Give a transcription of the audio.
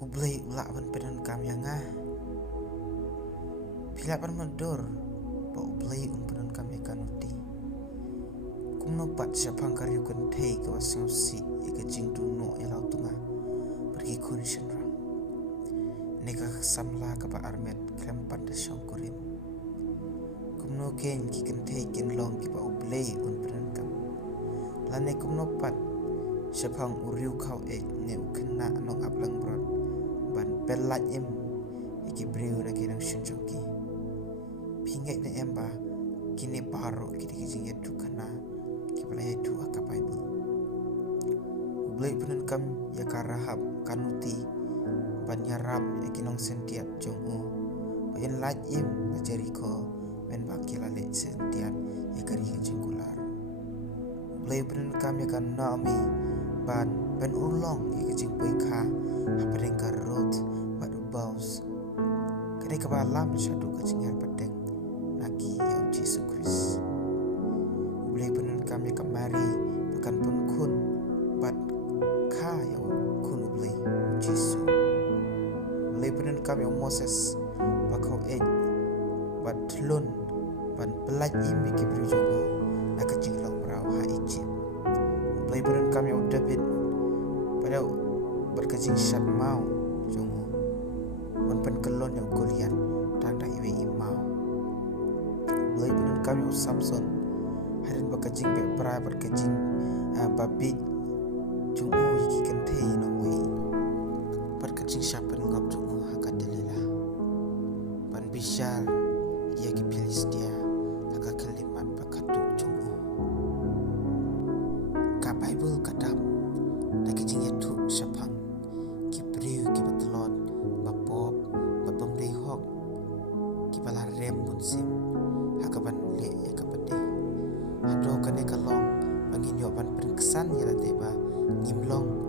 Ublay ulak pan pedan kam yang Pila pan mandor pa ublay pedan kam yang kanuti. Kumno pat siapang karyu kan thei ka wasing si ika jing tu no elau tunga pergi kun shenrang. Neka samla ka pa armet krem pan da shong kurim. Kumno ken ki kan thei ken long ki pa ublay pedan kam. Lane kumno pat siapang uriu kau ne ukena nong aplang brot ban pelat em iki briu na kinang shunjoki. Pingai na emba kini baro kiti kijing yetu kana kipala yetu aka Bible. Ublay penan kam ya karahap kanuti ban yaram ya kinong sentiat jongu bayan laj em na Jericho ben bakila le sentiat ya kari jingkular. Ublay penan kam ya kan Naomi ban ben ulong ya kijing poika hapadeng karot badu baus kene kabalam syadu kajingar padeng naki ya Yesus Kristus. Ublay penan kami kemari bukan pun kun bat ka ya kun ublay Yesus. Ublay penan kami Moses bakau bat lun ban pelaj imi ki berjogo na kajinglang merau ha Egypt. Ublay penan kami David pada berkajing syat mau jongo wan pen kelon yang Goliat dan da iwe imau. Ublay penan kami Samson harin berkajing be pra berkajing babi jongo iki kan thei no we berkajing syapen ngap jongo haka Delilah ban bishal ia ki Filistia haka kalimat bakatu jongo ka Bible kadam da kijing yetu syapang ki priu ki batlot bapop babam dei hok ki bala rem bunsim hakaban le ya kapade hado kane kalong bangin yo ban perkesan ya teba ngimlong